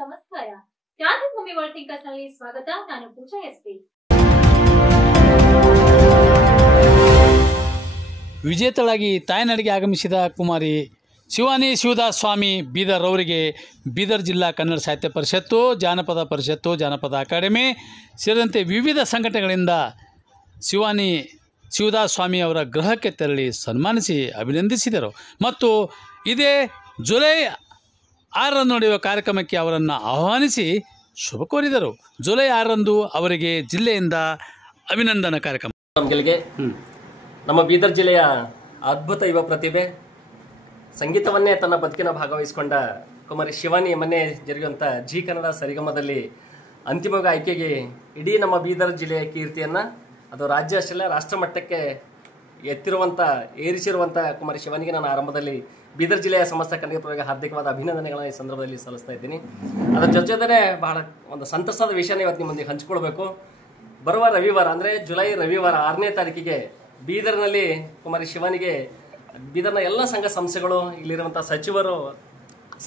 ನಮಸ್ಕಾರ. ಕ್ರಾಂತಿಭೂಮಿ world thinkers ನಲ್ಲಿ ಸ್ವಾಗತ. ನಾನು ಪೂಜಾ ಎಸ್ಪಿ. ವಿಜೇತಳಾಗಿ ತಾಯ್ನಾಡಿಗೆ ಆಗಮಿಸಿದ ಕುಮಾರಿ ಶಿವಾನಿ ಶಿವದಾಸ್ ಸ್ವಾಮಿ ಬೀದರ್ ಅವರಿಗೆ ಬೀದರ್ ಜಿಲ್ಲಾ ಕನ್ನಡ ಸಾಹಿತ್ಯ ಪರಿಷತ್ತು, ಜಾನಪದ ಪರಿಷತ್ತು, ಜಾನಪದ ಅಕಾಡೆಮಿ ಸೇರಿದಂತೆ ವಿವಿಧ ಸಂಘಟನೆಗಳಿಂದ ಶಿವಾನಿ ಶಿವದಾಸ್ ಸ್ವಾಮಿ ಅವರ ಗೃಹಕ್ಕೆ ತೆರಳಿ ಸನ್ಮಾನಿಸಿ ಅಭಿನಂದಿಸಿದರು. ಮತ್ತು ಇದೇ ಜುಲೈ 6ರಂದು ನಡೆಯುವ ಕಾರ್ಯಕ್ರಮಕ್ಕೆ ಅವರನ್ನು ಆಹ್ವಾನಿಸಿ ಶುಭ ಕೋರಿದರು. ಜುಲೈ 6ರಂದು ಅವರಿಗೆ ಜಿಲ್ಲೆಯಿಂದ ಅಭಿನಂದನಾ ಕಾರ್ಯಕ್ರಮ. ನಮ್ಮ ಬೀದರ್ ಜಿಲ್ಲೆಯ ಅದ್ಭುತ ಯುವ ಪ್ರತಿಭೆ, ಸಂಗೀತವನ್ನೇ ತನ್ನ ಬದುಕಿನ ಭಾಗವಹಿಸಿಕೊಂಡ ಕುಮಾರಿ ಶಿವಾನಿ ಮೊನ್ನೆ ಜರುಗುವಂಥ ಜಿ ಕನ್ನಡ ಸರಿಗಮದಲ್ಲಿ ಅಂತಿಮ ಆಯ್ಕೆಗೆ ಇಡೀ ನಮ್ಮ ಬೀದರ್ ಜಿಲ್ಲೆಯ ಕೀರ್ತಿಯನ್ನು ಅದು ರಾಜ್ಯ ಅಷ್ಟೇ ರಾಷ್ಟ್ರ ಮಟ್ಟಕ್ಕೆ ಏರಿಸಿರುವಂಥ ಕುಮಾರಿ ಶಿವಾನಿಗೆ ನಾನು ಆರಂಭದಲ್ಲಿ ಬೀದರ್ ಜಿಲ್ಲೆಯ ಸಮಸ್ತ ಕನ್ನಡಿಗರಿಗೆ ಹಾರ್ದಿಕವಾದ ಅಭಿನಂದನೆಗಳನ್ನು ಈ ಸಂದರ್ಭದಲ್ಲಿ ಸಲ್ಲಿಸ್ತಾ ಇದ್ದೀನಿ. ಅದರ ಜೊತೆ ಬಹಳ ಒಂದು ಸಂತಸದ ವಿಷಯನ ಇವತ್ತು ನಿಮ್ಮ ಮುಂದೆ ಹಂಚಿಕೊಳ್ಬೇಕು. ಬರುವ ರವಿವಾರ ಅಂದರೆ ಜುಲೈ ರವಿವಾರ 6ನೇ ತಾರೀಕಿಗೆ ಬೀದರ್ನಲ್ಲಿ ಕುಮಾರಿ ಶಿವಾನಿಗೆ ಬೀದರ್ನ ಎಲ್ಲ ಸಂಘ ಸಂಸ್ಥೆಗಳು, ಇಲ್ಲಿರುವಂಥ ಸಚಿವರು,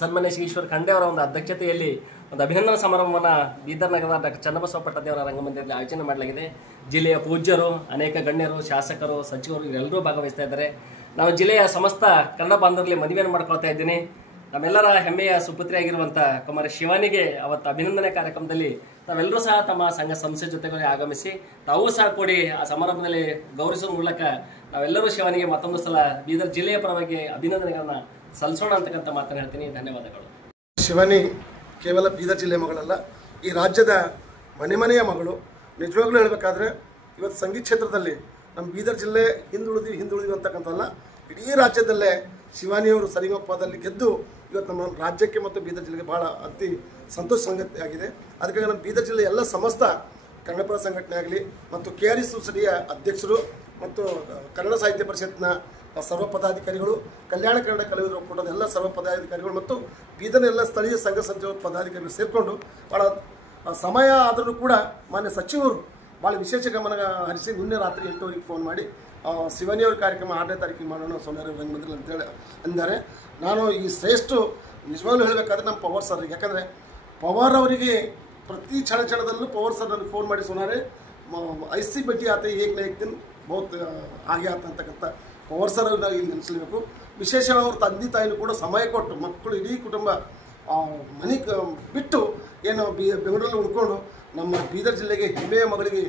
ಸನ್ಮಾನ್ಯ ಶ್ರೀ ಈಶ್ವರ್ ಖಂಡೆ ಅವರ ಒಂದು ಅಧ್ಯಕ್ಷತೆಯಲ್ಲಿ ಒಂದು ಅಭಿನಂದನಾ ಸಮಾರಂಭವನ್ನು ಬೀದರ್ ನಗರದ ಡಾಕ್ಟರ್ ಚನ್ನಬಸವ ಪಟ್ಟದೇವರ ರಂಗಮಂದಿರದಲ್ಲಿ ಆಯೋಜನೆ ಮಾಡಲಾಗಿದೆ. ಜಿಲ್ಲೆಯ ಪೂಜ್ಯರು, ಅನೇಕ ಗಣ್ಯರು, ಶಾಸಕರು, ಸಚಿವರು ಇವರೆಲ್ಲರೂ ಭಾಗವಹಿಸ್ತಾ ಇದ್ದಾರೆ. ನಾವು ಜಿಲ್ಲೆಯ ಸಮಸ್ತ ಕನ್ನಡ ಬಾಂಧವರಲ್ಲಿ ಮನವಿಯನ್ನು ಮಾಡ್ಕೊಳ್ತಾ ಇದ್ದೀನಿ. ನಮ್ಮೆಲ್ಲರ ಹೆಮ್ಮೆಯ ಸುಪುತ್ರಿಯಾಗಿರುವಂಥ ಕುಮಾರಿ ಶಿವಾನಿಗೆ ಅವತ್ತು ಅಭಿನಂದನೆ ಕಾರ್ಯಕ್ರಮದಲ್ಲಿ ತಾವೆಲ್ಲರೂ ಸಹ ತಮ್ಮ ಸಂಘ ಸಂಸ್ಥೆ ಜೊತೆಗೆ ಆಗಮಿಸಿ ತಾವೂ ಸಹ ಕೂಡಿ ಆ ಸಮಾರಂಭದಲ್ಲಿ ಗೌರವಿಸುವ ಮೂಲಕ ನಾವೆಲ್ಲರೂ ಶಿವಾನಿಗೆ ಮತ್ತೊಂದು ಸಲ ಬೀದರ್ ಜಿಲ್ಲೆಯ ಪರವಾಗಿ ಅಭಿನಂದನೆಗಳನ್ನು ಸಲ್ಲಿಸೋಣ ಅಂತಕ್ಕಂಥ ಮಾತನ್ನು ಹೇಳ್ತೀನಿ. ಧನ್ಯವಾದಗಳು. ಶಿವಾನಿ ಕೇವಲ ಬೀದರ್ ಜಿಲ್ಲೆ ಮಗಳಲ್ಲ, ಈ ರಾಜ್ಯದ ಮನೆಯ ಮಗಳು. ನಿಜವಾಗ್ಲೂ ಹೇಳಬೇಕಾದ್ರೆ ಇವತ್ತು ಸಂಗೀತ ಕ್ಷೇತ್ರದಲ್ಲಿ ನಮ್ಮ ಬೀದರ್ ಜಿಲ್ಲೆ ಹಿಂದುಳಿದ್ವಿ ಅಂತಕ್ಕಂಥಲ್ಲ, ಇಡೀ ರಾಜ್ಯದಲ್ಲೇ ಶಿವಾನಿಯವರು ಸರಿಗಮಪದಲ್ಲಿ ಗೆದ್ದು ಇವತ್ತು ನಮ್ಮ ರಾಜ್ಯಕ್ಕೆ ಮತ್ತು ಬೀದರ್ ಜಿಲ್ಲೆಗೆ ಬಹಳ ಅತಿ ಸಂತೋಷ ಸಂಗತಿ ಆಗಿದೆ. ಅದಕ್ಕಾಗಿ ನಮ್ಮ ಬೀದರ್ ಜಿಲ್ಲೆಯ ಎಲ್ಲ ಸಮಸ್ತ ಕನ್ನಡಪರ ಸಂಘಟನೆ ಆಗಲಿ ಮತ್ತು KRS ಸೊಸೈಟಿಯ ಅಧ್ಯಕ್ಷರು ಮತ್ತು ಕನ್ನಡ ಸಾಹಿತ್ಯ ಪರಿಷತ್ನ ಸರ್ವ ಪದಾಧಿಕಾರಿಗಳು, ಕಲ್ಯಾಣ ಕನ್ನಡ ಕಲಾವಿದರು ಒಕ್ಕೂಟದ ಎಲ್ಲ ಸರ್ವ ಪದಾಧಿಕಾರಿಗಳು ಮತ್ತು ಬೀದರ್ನ ಎಲ್ಲ ಸ್ಥಳೀಯ ಸಂಘ ಸಂಸ್ಥೆ ಪದಾಧಿಕಾರಿಗಳು ಸೇರಿಕೊಂಡು ಭಾಳ ಸಮಯ ಆದರೂ ಕೂಡ ಮಾನ್ಯ ಸಚಿವರು ಭಾಳ ವಿಶೇಷ ಗಮನ ಹರಿಸಿ ನಿನ್ನೆ ರಾತ್ರಿ 8 ಫೋನ್ ಮಾಡಿ ಶಿವಾನಿಯವ್ರ ಕಾರ್ಯಕ್ರಮ 6ನೇ ತಾರೀಕಿಗೆ ಮಾಡೋಣ ಸೋನಾರಿ ರಂಗಮಂದಿರ ಅಂತೇಳಿ ಅಂದಾರೆ. ನಾನು ಈ ಶ್ರೇಷ್ಠ ನಿಜವಾಗ್ಲೂ ಹೇಳಬೇಕಾದ್ರೆ ನಮ್ಮ ಪವರ್ ಸರ್ರಿಗೆ, ಯಾಕಂದರೆ ಪವರ್ ಅವರಿಗೆ ಪ್ರತಿ ಕ್ಷಣದಲ್ಲೂ ಪವರ್ ಸರ್ ನನಗೆ ಫೋನ್ ಮಾಡಿ ಸೋನಾರೆ ಐಸಿ ಭೇಟಿ ಆತ ಏಕ್ ನ ಏಕ್ ದಿನ ಬಹುತ್ ಹಾಗೆ ಆತ ಅಂತಕ್ಕಂಥ ಪವರ್ ಸರ್ ನಾವು ಇಲ್ಲಿ ನೆನೆಸಲೇಬೇಕು. ವಿಶೇಷವಾಗಿ ಅವ್ರ ತಂದೆ ತಾಯಿನೂ ಕೂಡ ಸಮಯ ಕೊಟ್ಟು ಮಕ್ಕಳು ಇಡೀ ಕುಟುಂಬ ಮನೆ ಬಿಟ್ಟು ಏನು ಬೆಂಗಳೂರಲ್ಲಿ ಉಳ್ಕೊಂಡು ನಮ್ಮ ಬೀದರ್ ಜಿಲ್ಲೆಗೆ ಹೆಮ್ಮೆಯ ಮಗಳಿಗೆ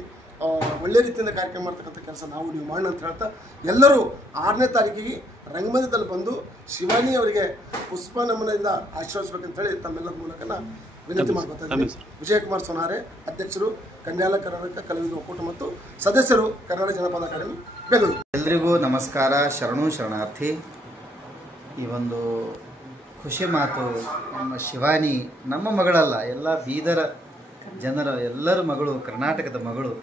ಒಳ್ಳೆ ರೀತಿಯಿಂದ ಕಾರ್ಯಕ್ರಮ ಮಾಡ್ತಕ್ಕಂಥ ಕೆಲಸ ನೀವು ಮಾಡೋಣ ಅಂತ ಹೇಳ್ತಾ ಎಲ್ಲರೂ 6ನೇ ತಾರೀಕಿಗೆ ರಂಗಮಂದಿರದಲ್ಲಿ ಬಂದು ಶಿವಾನಿ ಅವರಿಗೆ ಪುಷ್ಪ ನಮನದಿಂದ ಆಶೀರ್ವದಿಸಬೇಕಂತ ಹೇಳಿ ತಮ್ಮೆಲ್ಲರ ಮೂಲಕ ವಿನಂತಿ ಮಾಡ್ಕೊತಾ ಇದ್ದೀನಿ. ವಿಜಯಕುಮಾರ್ ಸೋನಾರೆ, ಅಧ್ಯಕ್ಷರು ಕನ್ಯಾಲ ಕರ್ನಾಟಕ ಕಲಾವಿದರು ಒಕ್ಕೂಟ ಮತ್ತು ಸದಸ್ಯರು ಕನ್ನಡ ಜನಪದ ಅಕಾಡೆಮಿ ಬೆಂಗಳೂರು. ಎಲ್ರಿಗೂ ನಮಸ್ಕಾರ, ಶರಣಾರ್ಥಿ. ಈ ಒಂದು ಖುಷಿ ಮಾತು, ನಮ್ಮ ಶಿವಾನಿ ನಮ್ಮ ಮಗಳಲ್ಲ, ಎಲ್ಲ ಬೀದರ ಜನರ ಎಲ್ಲರ ಮಗಳು, ಕರ್ನಾಟಕದ ಮಗಳು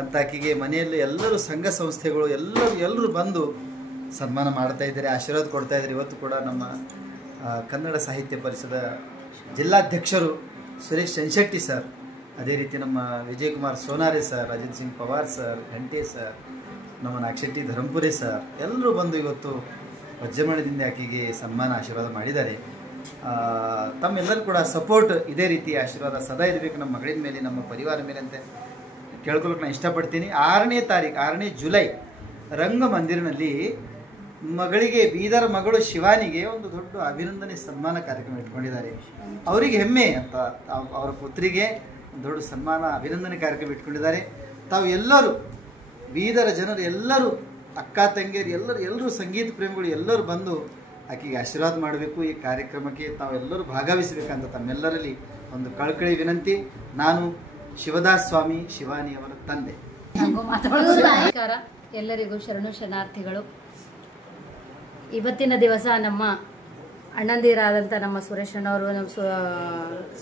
ಅಂತ ಆಕೆಗೆ ಮನೆಯಲ್ಲಿ ಎಲ್ಲರೂ ಸಂಘ ಸಂಸ್ಥೆಗಳು ಎಲ್ಲರೂ ಬಂದು ಸನ್ಮಾನ ಮಾಡ್ತಾ ಇದ್ದಾರೆ, ಆಶೀರ್ವಾದ ಕೊಡ್ತಾ ಇದ್ದಾರೆ. ಇವತ್ತು ಕೂಡ ನಮ್ಮ ಕನ್ನಡ ಸಾಹಿತ್ಯ ಪರಿಷದ ಜಿಲ್ಲಾಧ್ಯಕ್ಷರು ಸುರೇಶ್ ಚನ್ಶೆಟ್ಟಿ ಸರ್, ಅದೇ ರೀತಿ ನಮ್ಮ ವಿಜಯಕುಮಾರ್ ಸೋನಾರೆ ಸರ್, ಅಜಿತ್ ಸಿಂಗ್ ಪವಾರ್ ಸರ್, ಘಂಟೆ ಸರ್, ನಮ್ಮ ನಾಗಶೆಟ್ಟಿ ಧರಂಪುರಿ ಸರ್ ಎಲ್ಲರೂ ಬಂದು ಇವತ್ತು ವಜ್ರಮಣದಿಂದ ಆಕೆಗೆ ಸನ್ಮಾನ ಆಶೀರ್ವಾದ ಮಾಡಿದ್ದಾರೆ. ತಮ್ಮೆಲ್ಲರೂ ಕೂಡ ಸಪೋರ್ಟ್ ಇದೇ ರೀತಿ ಆಶೀರ್ವಾದ ಸದಾ ಇರಬೇಕು ನಮ್ಮ ಮಗಳಿನ ಮೇಲೆ, ನಮ್ಮ ಪರಿವಾರ ಮೇಲೆ ಅಂತ ಕೇಳ್ಕೊಳ್ಳೋಕೆ ನಾನು ಇಷ್ಟಪಡ್ತೀನಿ. 6ನೇ ಜುಲೈ ರಂಗಮಂದಿರನಲ್ಲಿ ಮಗಳಿಗೆ, ಬೀದರ್ ಮಗಳು ಶಿವಾನಿಗೆ ಒಂದು ದೊಡ್ಡ ಅಭಿನಂದನೆ ಸನ್ಮಾನ ಕಾರ್ಯಕ್ರಮ ಇಟ್ಕೊಂಡಿದ್ದಾರೆ. ಅವರಿಗೆ ಹೆಮ್ಮೆ ಅಂತ ಅವರ ಪುತ್ರಿಗೆ ದೊಡ್ಡ ಸನ್ಮಾನ ಅಭಿನಂದನೆ ಕಾರ್ಯಕ್ರಮ ಇಟ್ಕೊಂಡಿದ್ದಾರೆ. ತಾವು ಎಲ್ಲರೂ ಬೀದರ ಜನರು ಎಲ್ಲರೂ, ಅಕ್ಕ ತಂಗಿಯರು ಎಲ್ಲರೂ ಸಂಗೀತ ಪ್ರೇಮಿಗಳು ಎಲ್ಲರೂ ಬಂದು ಆಕೆಗೆ ಆಶೀರ್ವಾದ ಮಾಡಬೇಕು. ಈ ಕಾರ್ಯಕ್ರಮಕ್ಕೆ ತಾವೆಲ್ಲರೂ ಭಾಗವಹಿಸಬೇಕಂತ ತಮ್ಮೆಲ್ಲರಲ್ಲಿ ಒಂದು ಕಳಕಳಿ ವಿನಂತಿ. ನಾನು ಶಿವದಾಸ್ ಸ್ವಾಮಿ, ಶಿವಾನಿಯವರ ತಂದೆ. ನಮಸ್ಕಾರ, ಎಲ್ಲರಿಗೂ ಶರಣಾರ್ಥಿಗಳು. ಇವತ್ತಿನ ದಿವಸ ನಮ್ಮ ಅಣ್ಣಂದಿರಾದಂಥ ನಮ್ಮ ಸುರೇಶ್ ಅಣ್ಣವರು, ನಮ್ಮ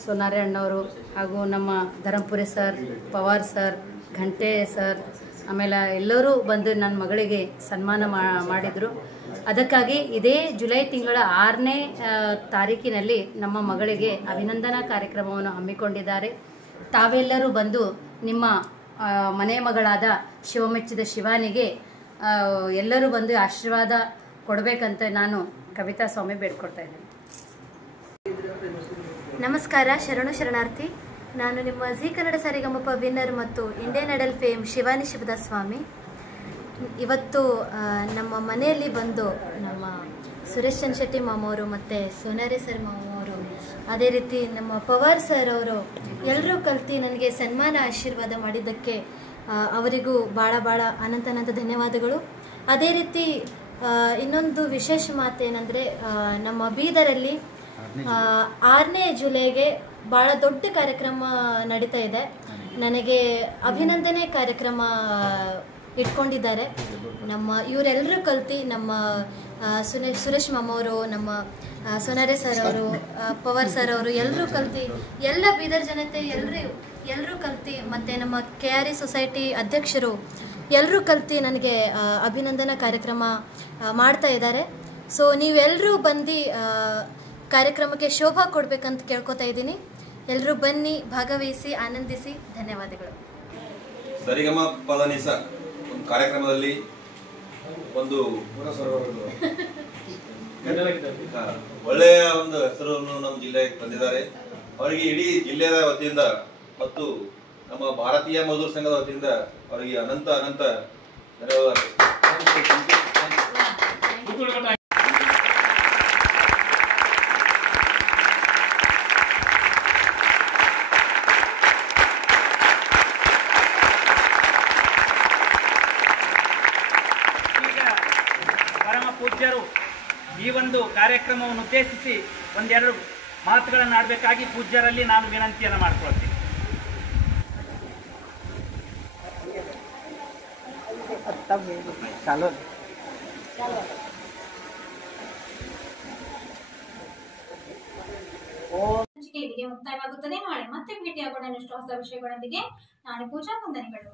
ಸೋನಾರೆ ಅಣ್ಣವರು ಹಾಗೂ ನಮ್ಮ ಧರಂಪುರಿ ಸರ್, ಪವಾರ್ ಸರ್, ಘಂಟೆ ಸರ್, ಆಮೇಲೆ ಎಲ್ಲರೂ ಬಂದು ನನ್ನ ಮಗಳಿಗೆ ಸನ್ಮಾನ ಮಾಡಿದರು. ಅದಕ್ಕಾಗಿ ಇದೇ ಜುಲೈ ತಿಂಗಳ 6ನೇ ತಾರೀಕಿನಲ್ಲಿ ನಮ್ಮ ಮಗಳಿಗೆ ಅಭಿನಂದನಾ ಕಾರ್ಯಕ್ರಮವನ್ನು ಹಮ್ಮಿಕೊಂಡಿದ್ದಾರೆ. ತಾವೆಲ್ಲರೂ ಬಂದು ನಿಮ್ಮ ಮನೆ ಮಗಳಾದ ಶಿವಮೆಚ್ಚಿದ ಶಿವಾನಿಗೆ ಎಲ್ಲರೂ ಬಂದು ಆಶೀರ್ವಾದ ಕೊಡಬೇಕಂತ ನಾನು ಕವಿತಾ ಸ್ವಾಮಿ ಬೇಡ್ಕೊಳ್ತಾ ಇದ್ದೀನಿ. ನಮಸ್ಕಾರ, ಶರಣು ಶರಣಾರ್ಥಿ. ನಾನು ನಿಮ್ಮ ಜಿ ಕನ್ನಡ ಸರಿಗಮಪ ವಿನ್ನರ್ ಮತ್ತು Indian Idol fame Shivani Shivadas Swamy. ಇವತ್ತು ನಮ್ಮ ಮನೆಯಲ್ಲಿ ಬಂದು ನಮ್ಮ ಸುರೇಶ್ ಚಂದ್ರ ಶೆಟ್ಟಿ ಮಾಮವರು ಮತ್ತು ಸೋನಾರಿ ಸರ್ ಮಾಮವರು, ಅದೇ ರೀತಿ ನಮ್ಮ ಪವಾರ್ ಸರ್ ಅವರು ಎಲ್ಲರೂ ಕಲ್ತು ನನಗೆ ಸನ್ಮಾನ ಆಶೀರ್ವಾದ ಮಾಡಿದ್ದಕ್ಕೆ ಅವರಿಗೂ ಭಾಳ ಅನಂತ ಧನ್ಯವಾದಗಳು. ಅದೇ ರೀತಿ ಇನ್ನೊಂದು ವಿಶೇಷ ಮಾತೇನೆಂದರೆ, ನಮ್ಮ ಬೀದರಲ್ಲಿ 6ನೇ ಜುಲೈಗೆ ಭಾಳ ದೊಡ್ಡ ಕಾರ್ಯಕ್ರಮ ನಡೀತಾ ಇದೆ. ನನಗೆ ಅಭಿನಂದನೆ ಕಾರ್ಯಕ್ರಮ ಇಟ್ಕೊಂಡಿದ್ದಾರೆ. ಇವರೆಲ್ಲರೂ ಕಲ್ತು ನಮ್ಮ ಸುರೇಶ್ ಮಾಮವರು, ನಮ್ಮ ಸೋನಾರೆ ಸರ್ ಅವರು, ಪವಾರ್ ಸರ್ ಅವರು ಎಲ್ಲರೂ ಕಲ್ತು, ಎಲ್ಲ ಬೀದರ್ ಜನತೆ ಎಲ್ಲರೂ ಕಲ್ತು, ಮತ್ತು ನಮ್ಮ KRE ಸೊಸೈಟಿ ಅಧ್ಯಕ್ಷರು ಎಲ್ಲರೂ ಕಲ್ತು ನನಗೆ ಅಭಿನಂದನಾ ಕಾರ್ಯಕ್ರಮ ಮಾಡ್ತಾ ಇದ್ದಾರೆ. ಸೊ ನೀವೆಲ್ಲರೂ ಬಂದು ಕಾರ್ಯಕ್ರಮಕ್ಕೆ ಶೋಭಾ ಕೊಡಬೇಕಂತ ಕೇಳ್ಕೊತಾ ಇದ್ದೀನಿ. ಎಲ್ಲರೂ ಬನ್ನಿ, ಭಾಗವಹಿಸಿ, ಆನಂದಿಸಿ. ಧನ್ಯವಾದಗಳು. ಸರಿಗಮ ಪದನಿಸ ಒಂದು ಕಾರ್ಯಕ್ರಮದಲ್ಲಿ ಒಂದು ಒಳ್ಳೆಯ ಒಂದು ಹೆಸರನ್ನು ನಮ್ಮ ಜಿಲ್ಲೆಗೆ ತಂದಿದ್ದಾರೆ. ಅವರಿಗೆ ಇಡೀ ಜಿಲ್ಲೆಯ ವತಿಯಿಂದ ಮತ್ತು ನಮ್ಮ ಭಾರತೀಯ ಮಜದೂರ್ ಸಂಘದ ವತಿಯಿಂದ ಅವರಿಗೆ ಅನಂತ ಧನ್ಯವಾದ. ಪರಮ ಪೂಜ್ಯರು ಈ ಒಂದು ಕಾರ್ಯಕ್ರಮವನ್ನು ಉದ್ದೇಶಿಸಿ ಒಂದೆರಡು ಮಾತುಗಳನ್ನು ಆಡಬೇಕಾಗಿ ಪೂಜ್ಯರಲ್ಲಿ ನಾನು ವಿನಂತಿಯನ್ನು ಮಾಡಿಕೊಳ್ತೀನಿ. ಇಲ್ಲಿಗೆ ಮುಕ್ತಾಯವಾಗುತ್ತದೆ. ನಾಳೆ ಮತ್ತೆ ಭೇಟಿಯಾಗೋಣ ಇನ್ನಷ್ಟು ಹೊಸ ವಿಷಯಗಳೊಂದಿಗೆ. ನಾಳೆ ಪೂಜಾ ವಂದನೆಗಳು.